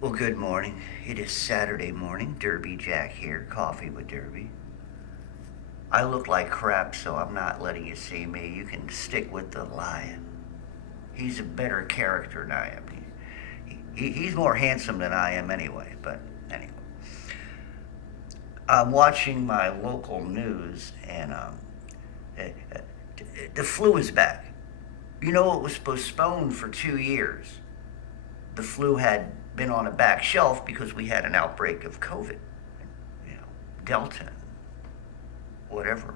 Well, good morning. It is Saturday morning. Derby Jack here, coffee with Derby. I look like crap, so I'm not letting you see me. You can stick with the lion. He's a better character than I am. He's more handsome than I am anyway, but anyway. I'm watching my local news, and eh, eh, the flu is back. You know, it was postponed for 2 years. The flu had been on a back shelf because we had an outbreak of COVID, you know, Delta, whatever.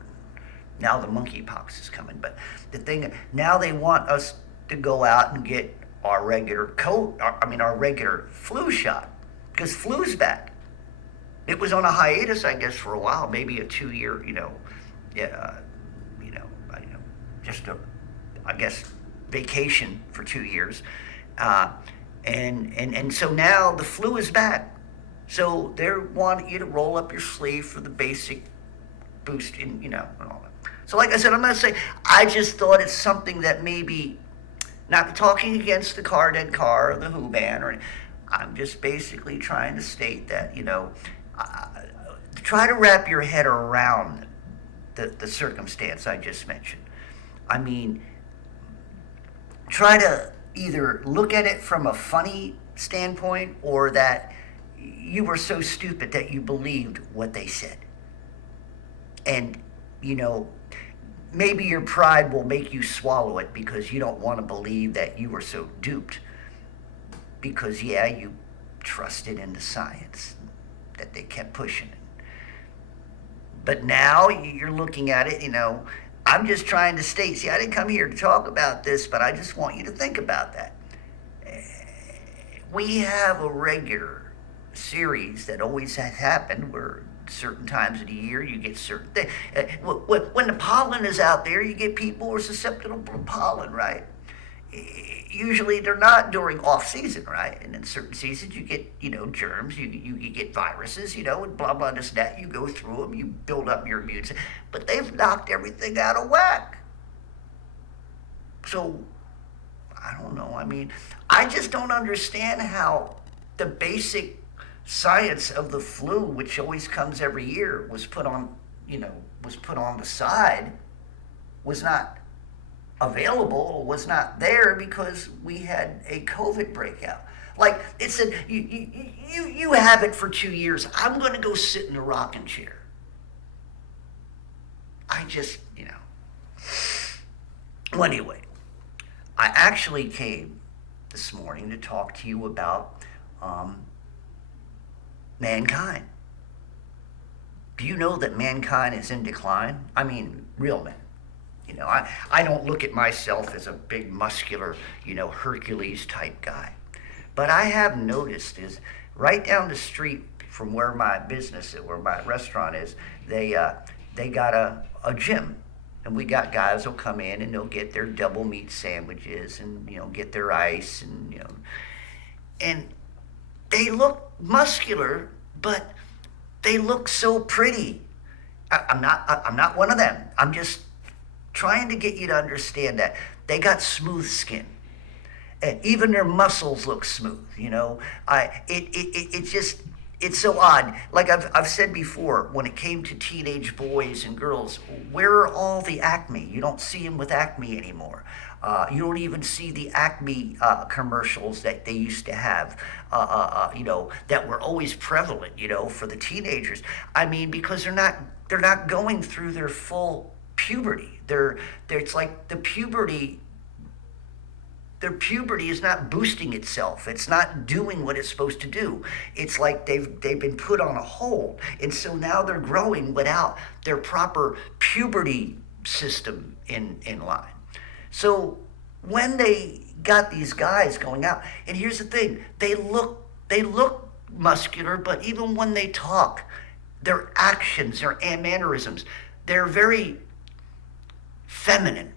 Now the monkeypox is coming, but the thing now they want us to go out and get our regular our regular flu shot because flu's back. It was on a hiatus, I guess, for a while, maybe a 2 year, yeah, just a, I guess, vacation for 2 years. And so now the flu is back. So they want you to roll up your sleeve for the basic boost and all that. So like I said, I'm not saying, I just thought it's something that maybe, not talking against the Dead Car or the Who band, I'm just basically trying to state that, try to wrap your head around the circumstance I just mentioned. I mean, try to either look at it from a funny standpoint or that you were so stupid that you believed what they said. And, maybe your pride will make you swallow it because you don't want to believe that you were so duped. Because, yeah, you trusted in the science that they kept pushing it. But now you're looking at it, I'm just trying to state, see, I didn't come here to talk about this, but I just want you to think about that. We have a regular series that always has happened where certain times of the year you get certain things. When the pollen is out there, you get people who are susceptible to pollen, right? Usually they're not during off season, right? And in certain seasons you get, germs, you get viruses, and blah, blah, this, that. You go through them, you build up your immune system. But they've knocked everything out of whack. So, I don't know. I mean, I just don't understand how the basic science of the flu, which always comes every year, was put on the side, was not available, was not there because we had a COVID breakout. Like it said, you have it for 2 years. I'm going to go sit in a rocking chair. I just, Well, anyway, I actually came this morning to talk to you about mankind. Do you know that mankind is in decline? I mean, real men. I don't look at myself as a big, muscular, Hercules type guy. But I have noticed is right down the street from where my business is, where my restaurant is, they got a gym. And we got guys who'll come in and they'll get their double meat sandwiches and, get their ice and they look muscular, but they look so pretty. I'm not one of them. I'm just trying to get you to understand that they got smooth skin. And even their muscles look smooth, It's so odd. Like I've said before, when it came to teenage boys and girls, where are all the Acme? You don't see them with Acme anymore. You don't even see the Acme commercials that they used to have, that were always prevalent, for the teenagers. I mean, because they're not going through their full puberty. It's like their puberty is not boosting itself. It's not doing what it's supposed to do. It's like they've been put on a hold. And so now they're growing without their proper puberty system in line. So when they got these guys going out, and here's the thing, they look muscular, but even when they talk, their actions, their mannerisms, they're very feminine.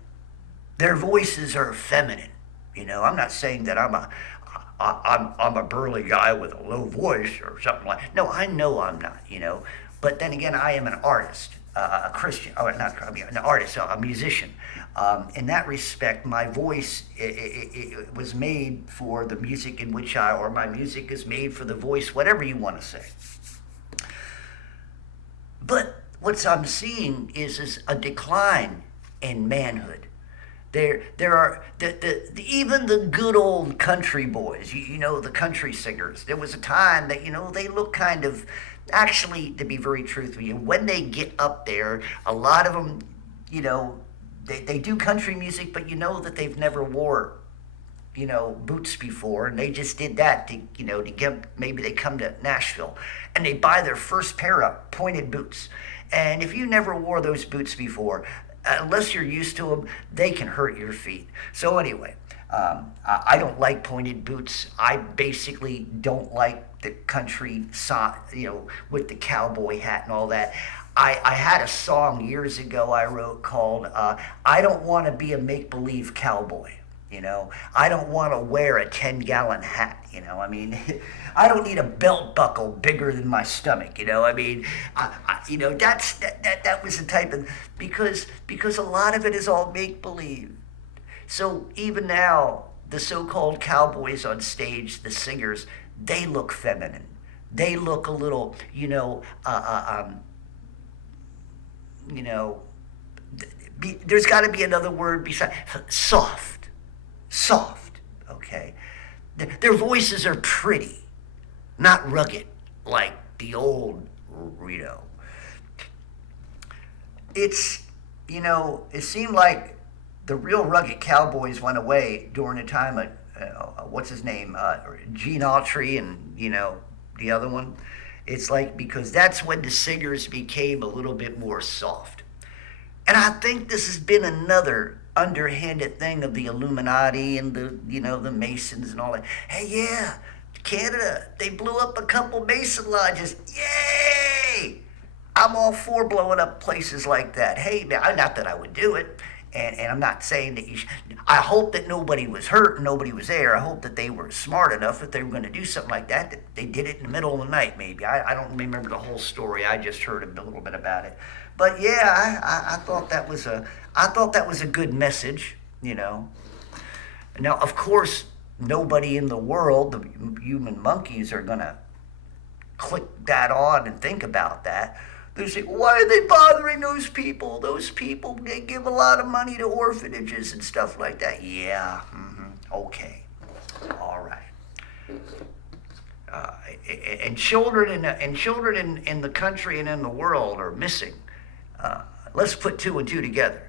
Their voices are feminine. I'm not saying that I'm a burly guy with a low voice or something like. No, I know I'm not. But then again, I am an artist, a Christian. An artist, a musician. In that respect, my voice it was made for the music in which or my music is made for the voice, whatever you want to say. But what I'm seeing is a decline in manhood. There are even the good old country boys, the country singers. There was a time that they look kind of, actually, to be very truthful, when they get up there, a lot of them, they do country music, but that they've never wore boots before, and they just did that to get, maybe they come to Nashville and they buy their first pair of pointed boots. And if you never wore those boots before, unless you're used to them, they can hurt your feet. So anyway, I don't like pointed boots. I basically don't like the country, with the cowboy hat and all that. I had a song years ago I wrote called I Don't Want to Be a Make-Believe Cowboy. I don't want to wear a 10-gallon hat. I don't need a belt buckle bigger than my stomach. That was the type of, because a lot of it is all make believe. So even now, the so-called cowboys on stage, the singers, they look feminine. They look a little, there's got to be another word besides soft, okay? Their voices are pretty, not rugged like the old, It's, it seemed like the real rugged cowboys went away during the time of, what's his name, Gene Autry and, the other one. It's like, because that's when the singers became a little bit more soft. And I think this has been another underhanded thing of the Illuminati and the Masons and all that. Hey, yeah, Canada, they blew up a couple Mason lodges. Yay! I'm all for blowing up places like that. Hey, not that I would do it, and I'm not saying that you should. I hope that nobody was hurt and nobody was there. I hope that they were smart enough if they were going to do something like that they did it in the middle of the night, maybe. I don't remember the whole story. I just heard a little bit about it. But yeah, I thought that was a good message, Now, of course, nobody in the world, the human monkeys, are going to click that on and think about that. They say, why are they bothering those people? Those people, they give a lot of money to orphanages and stuff like that. Yeah, okay, all right. And children in the country and in the world are missing. Let's put two and two together.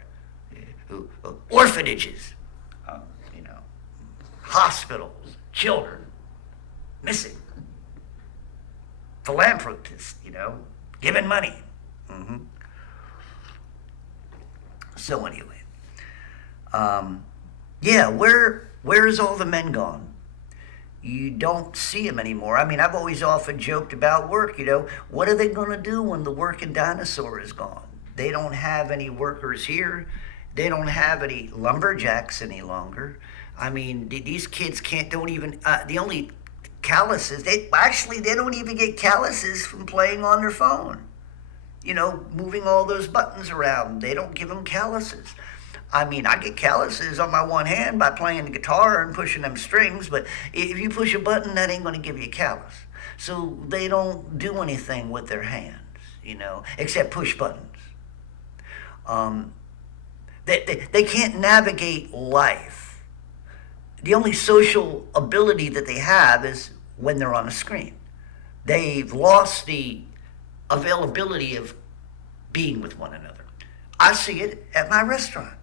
Orphanages, hospitals, children, missing. Philanthropists, giving money. So anyway, where is all the men gone? You don't see them anymore. I mean, I've always often joked about work, What are they going to do when the working dinosaur is gone? They don't have any workers here. They don't have any lumberjacks any longer. I mean, these kids don't even, the only calluses, they don't even get calluses from playing on their phone. Moving all those buttons around. They don't give them calluses. I mean, I get calluses on my one hand by playing the guitar and pushing them strings, but if you push a button, that ain't going to give you a callus. So they don't do anything with their hands, except push buttons. They can't navigate life. The only social ability that they have is when they're on a screen. They've lost the availability of being with one another. I see it at my restaurant.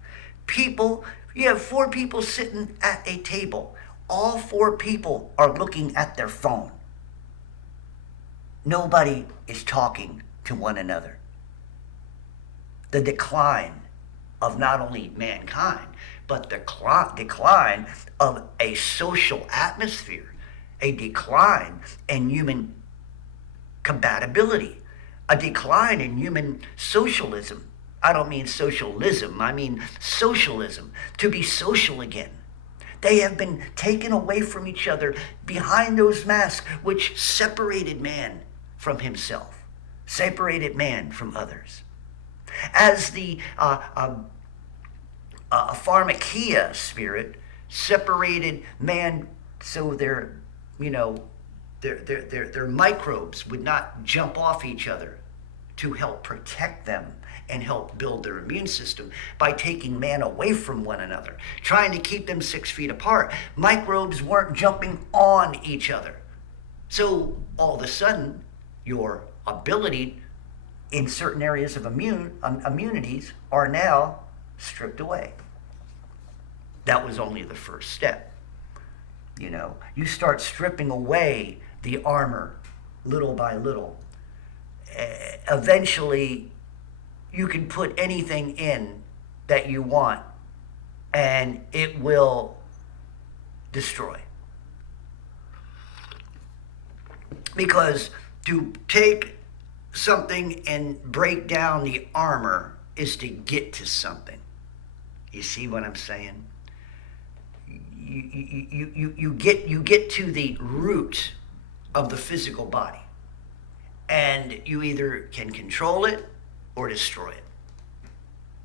You have 4 people sitting at a table. All 4 people are looking at their phone. Nobody is talking to one another. The decline of not only mankind, but the decline of a social atmosphere, a decline in human compatibility, a decline in human socialism. I don't mean socialism, I mean socialism, to be social again. They have been taken away from each other behind those masks which separated man from himself, separated man from others. As the a pharmakia spirit separated man so their microbes would not jump off each other to help protect them and help build their immune system by taking man away from one another, trying to keep them 6 feet apart. Microbes weren't jumping on each other. So all of a sudden, your ability in certain areas of immunities are now stripped away. That was only the first step. You start stripping away the armor little by little. Eventually, you can put anything in that you want, and it will destroy. Because to take something and break down the armor is to get to something. You see what I'm saying? You get to the root of the physical body, and you either can control it or destroy it.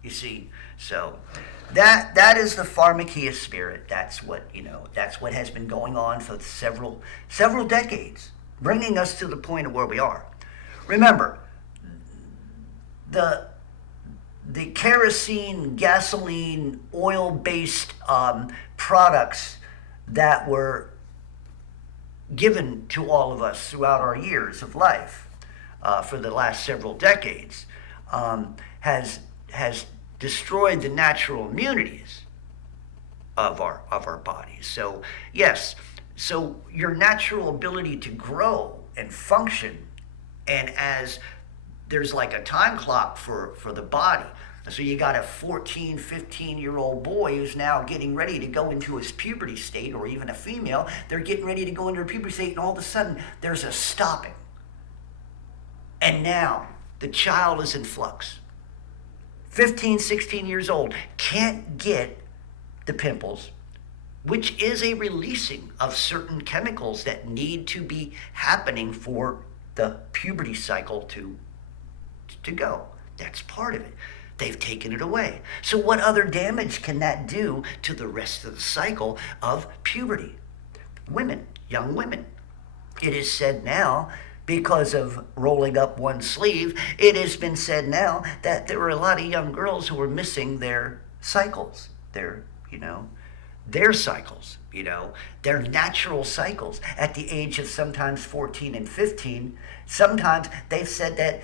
You see, so that is the pharmakia spirit. That's what has been going on for several decades, bringing us to the point of where we are. Remember, the kerosene, gasoline, oil-based products that were given to all of us throughout our years of life for the last several decades has destroyed the natural immunities of our bodies. So yes, so your natural ability to grow and function, and as there's like a time clock for the body. So you got a 14, 15-year-old boy who's now getting ready to go into his puberty state, or even a female, they're getting ready to go into their puberty state, and all of a sudden there's a stopping. And now the child is in flux. 15, 16 years old, can't get the pimples, which is a releasing of certain chemicals that need to be happening for the puberty cycle to go. That's part of it. They've taken it away. So what other damage can that do to the rest of the cycle of puberty? Women, young women. It is said now, because of rolling up one sleeve, it has been said now that there were a lot of young girls who were missing their cycles, their cycles, their natural cycles at the age of sometimes 14 and 15. Sometimes they've said that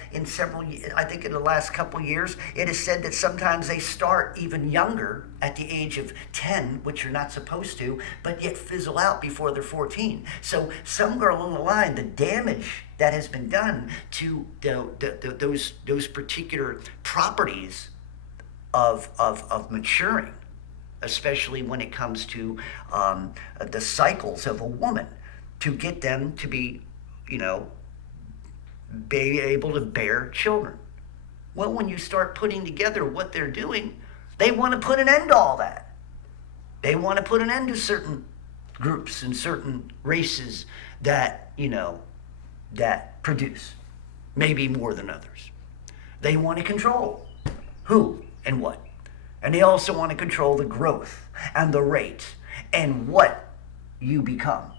I think in the last couple years, it is said that sometimes they start even younger at the age of 10, which you're not supposed to, but yet fizzle out before they're 14. So somewhere along the line, the damage that has been done to those particular properties of maturing, especially when it comes to the cycles of a woman, to get them to be able to bear children. Well, when you start putting together what they're doing, they want to put an end to all that. They want to put an end to certain groups and certain races that produce, maybe more than others. They want to control who and what. And they also want to control the growth and the rate and what you become.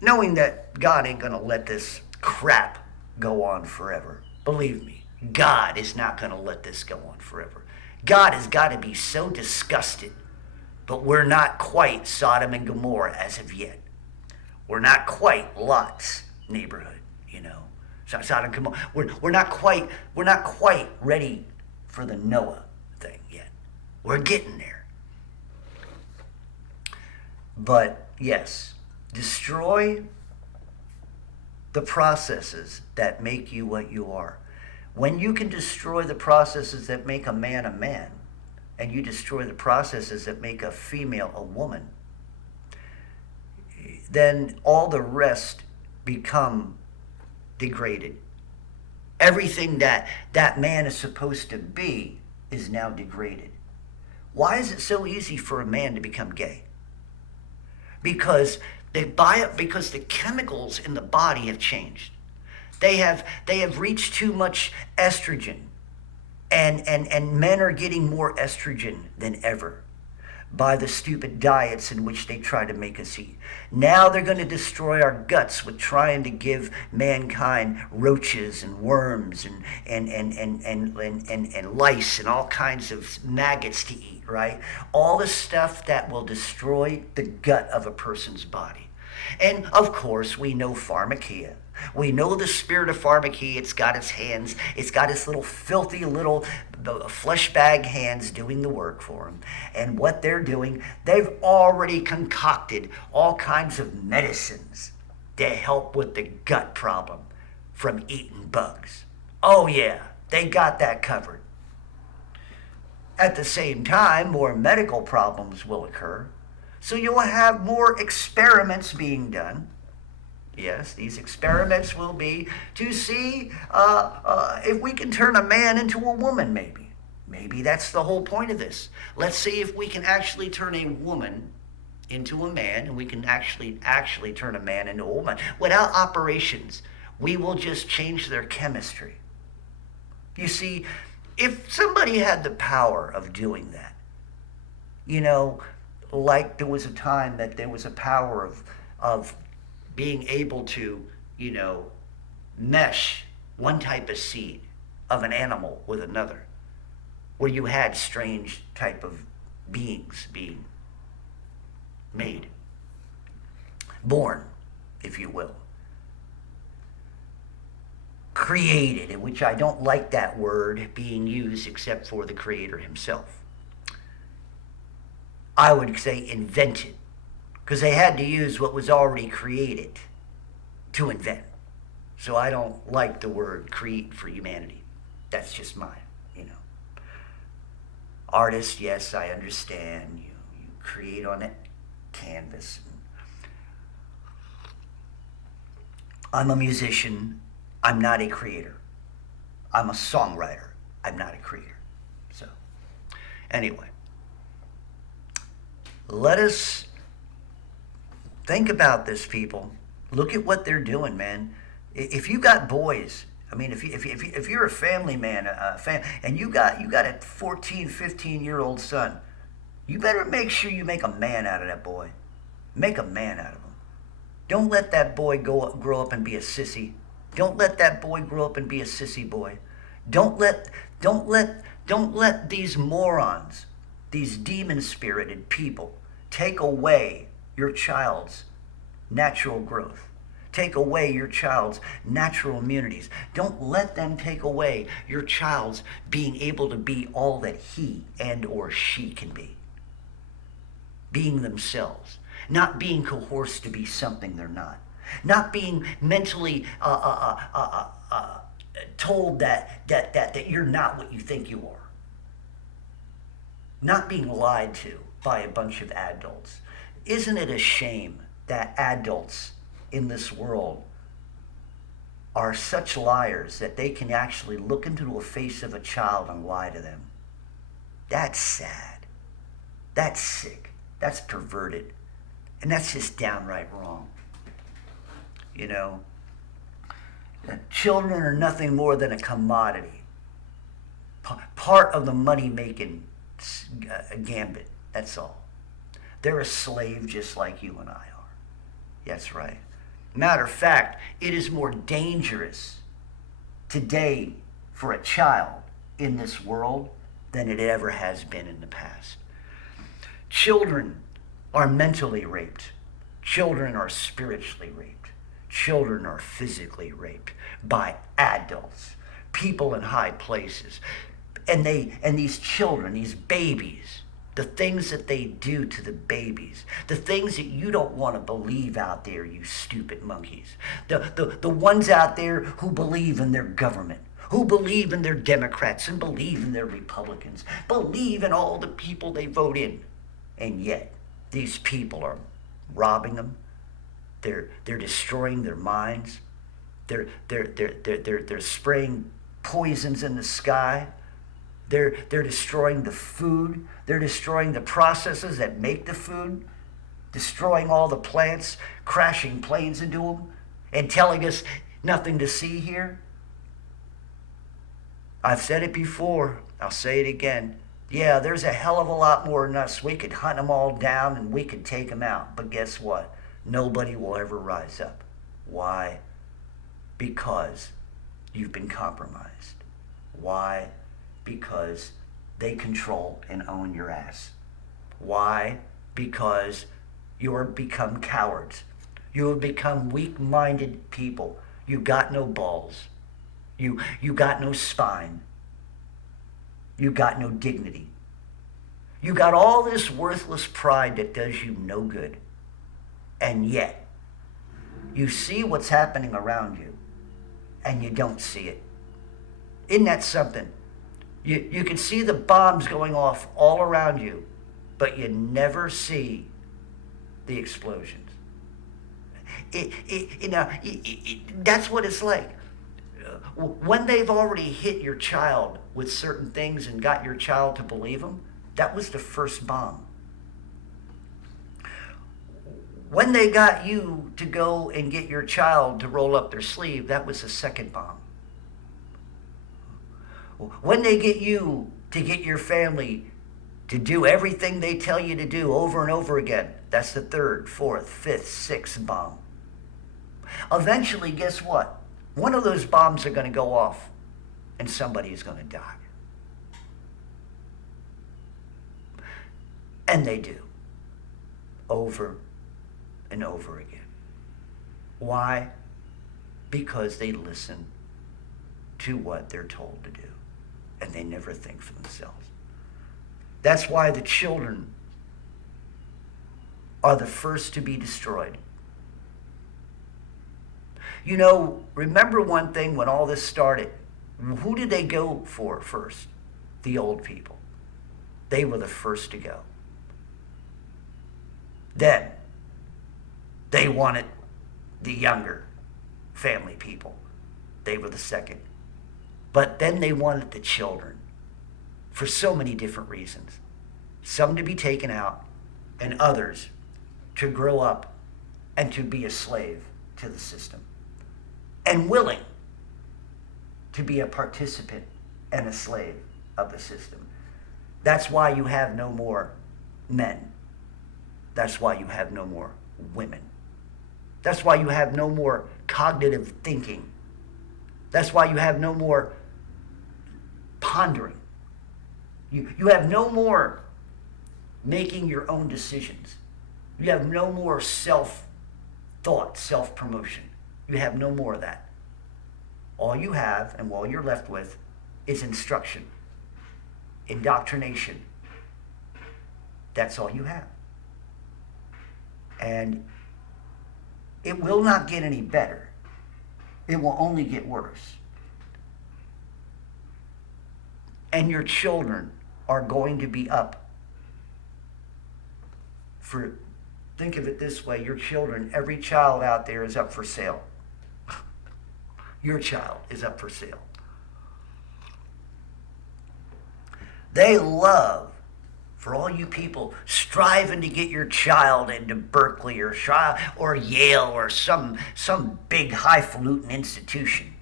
Knowing that God ain't going to let this crap go on forever. Believe me, God is not going to let this go on forever. God has got to be so disgusted. But we're not quite Sodom and Gomorrah as of yet. We're not quite Lot's neighborhood, Sodom and Gomorrah. We're not quite ready for the Noah thing yet. We're getting there. But yes, destroy the processes that make you what you are. When you can destroy the processes that make a man, and you destroy the processes that make a female a woman, then all the rest become degraded. Everything that man is supposed to be is now degraded. Why is it so easy for a man to become gay? Because because the chemicals in the body have changed. They have reached too much estrogen. And men are getting more estrogen than ever by the stupid diets in which they try to make us eat. Now they're going to destroy our guts with trying to give mankind roaches and worms and lice and all kinds of maggots to eat, right? All the stuff that will destroy the gut of a person's body. And of course, we know pharmakia. We know the spirit of pharmakia. It's got its hands. It's got its little filthy little flesh bag hands doing the work for them. And what they're doing, they've already concocted all kinds of medicines to help with the gut problem from eating bugs. Oh yeah, they got that covered. At the same time, more medical problems will occur. So you'll have more experiments being done. Yes, these experiments will be to see if we can turn a man into a woman, maybe. Maybe that's the whole point of this. Let's see if we can actually turn a woman into a man, and we can actually turn a man into a woman. Without operations, we will just change their chemistry. You see, if somebody had the power of doing that, like there was a time that there was a power of being able to, mesh one type of seed of an animal with another, where you had strange type of beings being made, born, if you will, created, in which I don't like that word being used except for the creator himself. I would say invented, because they had to use what was already created to invent. So I don't like the word create for humanity. That's just mine, Artist, yes, I understand. You create on a canvas. I'm a musician. I'm not a creator. I'm a songwriter. I'm not a creator. So, anyway. Let us think about this, people. Look at what they're doing, man. If you got boys, if you're a family man, and you got a 14, 15-year-old son, you better make sure you make a man out of that boy. Make a man out of him. Don't let that boy grow up and be a sissy. Don't let that boy grow up and be a sissy boy. Don't let these morons, these demon-spirited people, take away your child's natural growth. Take away your child's natural immunities. Don't let them take away your child's being able to be all that he and or she can be. Being themselves. Not being coerced to be something they're not. Not being mentally told that you're not what you think you are. Not being lied to by a bunch of adults. Isn't it a shame that adults in this world are such liars that they can actually look into the face of a child and lie to them? That's sad. That's sick. That's perverted. And that's just downright wrong. Children are nothing more than a commodity. Part of the money-making gambit. That's all. They're a slave just like you and I are. That's right. Matter of fact, it is more dangerous today for a child in this world than it ever has been in the past. Children are mentally raped. Children are spiritually raped. Children are physically raped by adults, people in high places. And these children, these babies, the things that they do to the babies, the things that you don't want to believe out there, you stupid monkeys. The ones out there who believe in their government, who believe in their Democrats and believe in their Republicans, believe in all the people they vote in. And yet, these people are robbing them. They're destroying their minds. They're spraying poisons in the sky. They're destroying the food. They're destroying the processes that make the food, destroying all the plants, crashing planes into them, and telling us nothing to see here. I've said it before. I'll say it again. Yeah, there's a hell of a lot more than us. We could hunt them all down and we could take them out. But guess what? Nobody will ever rise up. Why? Because you've been compromised. Why? Because they control and own your ass. Why? Because you have become cowards. You have become weak-minded people. You got no balls. You got no spine. You got no dignity. You got all this worthless pride that does you no good. And yet, you see what's happening around you, and you don't see it. Isn't that something? You can see the bombs going off all around you, but you never see the explosions. That's what it's like. When they've already hit your child with certain things and got your child to believe them, that was the first bomb. When they got you to go and get your child to roll up their sleeve, that was the second bomb. When they get you to get your family to do everything they tell you to do over and over again, that's the third, fourth, fifth, sixth bomb. Eventually, guess what? One of those bombs are going to go off and somebody is going to die. And they do. Over and over again. Why? Because they listen to what they're told to do. And they never think for themselves. That's why the children are the first to be destroyed. You know, remember one thing when all this started, who did they go for first? The old people. They were the first to go. Then, they wanted the younger family people. They were the second. But then they wanted the children for so many different reasons. Some to be taken out and others to grow up and to be a slave to the system. And willing to be a participant and a slave of the system. That's why you have no more men. That's why you have no more women. That's why you have no more cognitive thinking. That's why you have no more pondering. You have no more making your own decisions. You have no more self-thought, self-promotion. You have no more of that. All you have and all you're left with is instruction, indoctrination. That's all you have. And it will not get any better. It will only get worse. And your children are going to be up for, think of it this way, your children, every child out there is up for sale. Your child is up for sale. They love, for all you people striving to get your child into Berkeley or Yale or some big highfalutin institution,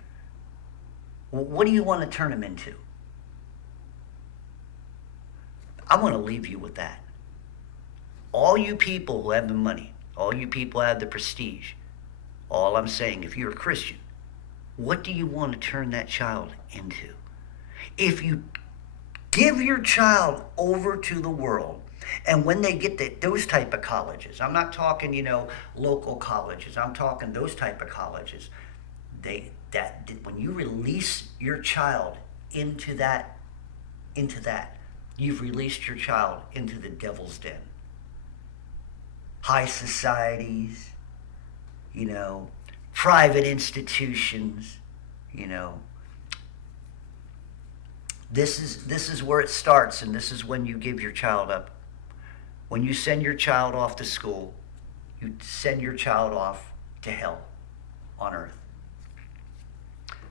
what do you want to turn them into? I want to leave you with that. All you people who have the money, all you people who have the prestige, all I'm saying, if you're a Christian, what do you want to turn that child into? If you give your child over to the world, and when they get to those type of colleges, I'm not talking, local colleges, I'm talking those type of colleges, when you release your child into that, you've released your child into the devil's den. High societies, private institutions, This is where it starts, and this is when you give your child up. When you send your child off to school, you send your child off to hell on earth.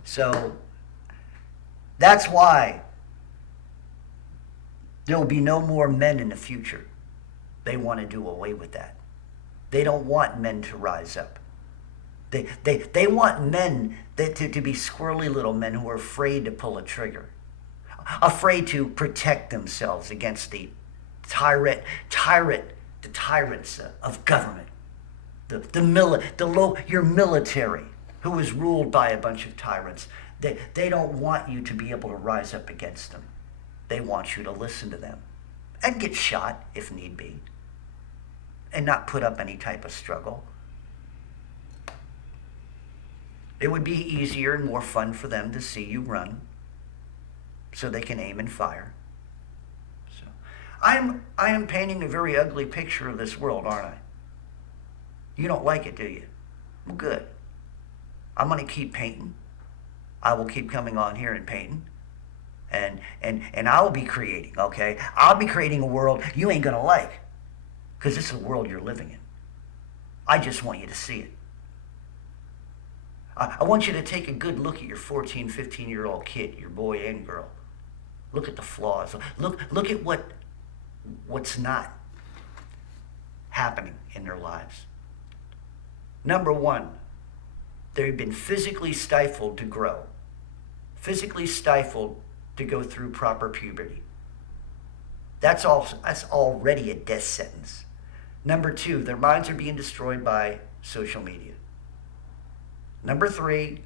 So that's why there will be no more men in the future. They want to do away with that. They don't want men to rise up. They want men to be squirrely little men who are afraid to pull a trigger. afraid to protect themselves against the tyrants of government, your military, who is ruled by a bunch of tyrants. They don't want you to be able to rise up against them. They want you to listen to them and get shot if need be and not put up any type of struggle. It would be easier and more fun for them to see you run so they can aim and fire. So I am painting a very ugly picture of this world, aren't I? You don't like it, do you? Well, good. I'm going to keep painting. I will keep coming on here and painting. And I'll be creating, okay? I'll be creating a world you ain't going to like, because this is the world you're living in. I just want you to see it. I want you to take a good look at your 14, 15-year-old kid, your boy and girl. Look at the flaws. Look at what's not happening in their lives. Number one, they've been physically stifled to grow, physically stifled to go through proper puberty. That's already a death sentence. Number two, their minds are being destroyed by social media. Number three,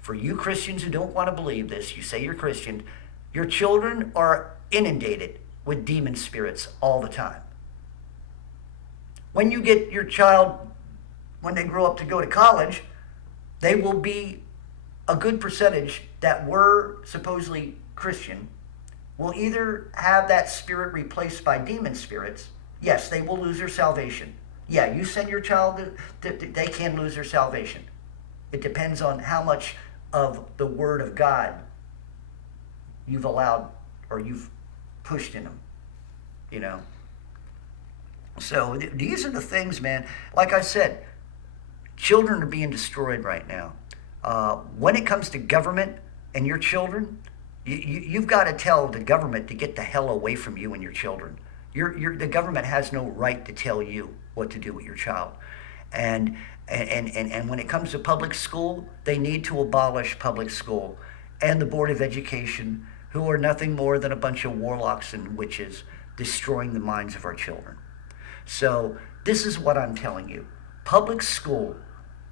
for you Christians who don't want to believe this, you say you're Christian, your children are inundated with demon spirits all the time. When you get your child, when they grow up to go to college, they will be a good percentage that were supposedly Christian, will either have that spirit replaced by demon spirits. Yes, they will lose their salvation. Yeah, you send your child, they can lose their salvation. It depends on how much of the Word of God you've allowed or you've pushed in them, you know. So these are the things, man. Like I said, children are being destroyed right now. When it comes to government and your children, you've got to tell the government to get the hell away from you and your children. The government has no right to tell you what to do with your child. And when it comes to public school, they need to abolish public school and the Board of Education, who are nothing more than a bunch of warlocks and witches destroying the minds of our children. So this is what I'm telling you. Public school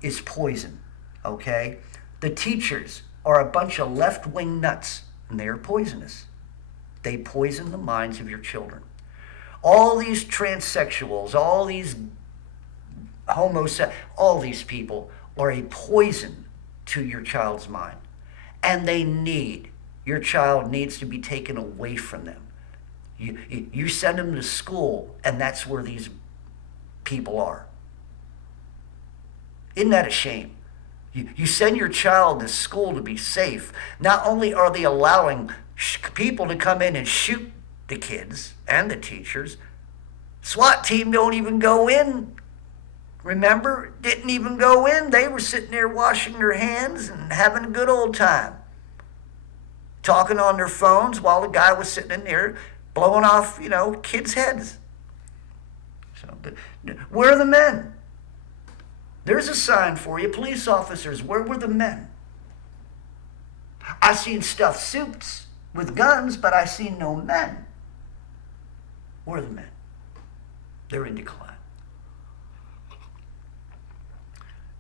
is poison, okay? The teachers are a bunch of left-wing nuts, and they are poisonous. They poison the minds of your children. All these transsexuals, all these all these people are a poison to your child's mind. And your child needs to be taken away from them. You send them to school, and that's where these people are. Isn't that a shame? You send your child to school to be safe. Not only are they allowing people to come in and shoot the kids and the teachers, SWAT team don't even go in. Remember? Didn't even go in. They were sitting there washing their hands and having a good old time. Talking on their phones while the guy was sitting in there blowing off, kids' heads. So, where are the men? There's a sign for you. Police officers, where were the men? I seen stuffed suits with guns, but I seen no men. Where are the men? They're in decline.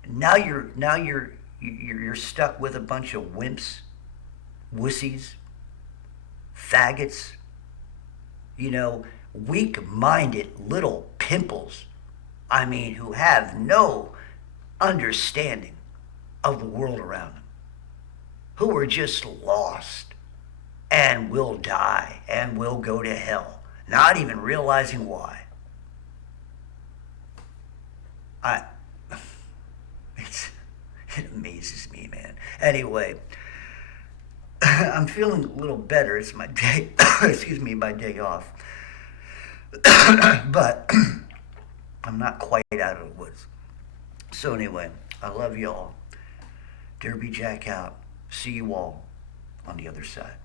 Now you're stuck with a bunch of wimps, wussies, faggots, weak-minded little pimples. Who have no understanding of the world around them, who are just lost and will die and will go to hell, not even realizing why. It amazes me, man. Anyway, I'm feeling a little better. It's my day, my day off. But I'm not quite out of the woods. So anyway, I love y'all. Derby Jack out. See you all on the other side.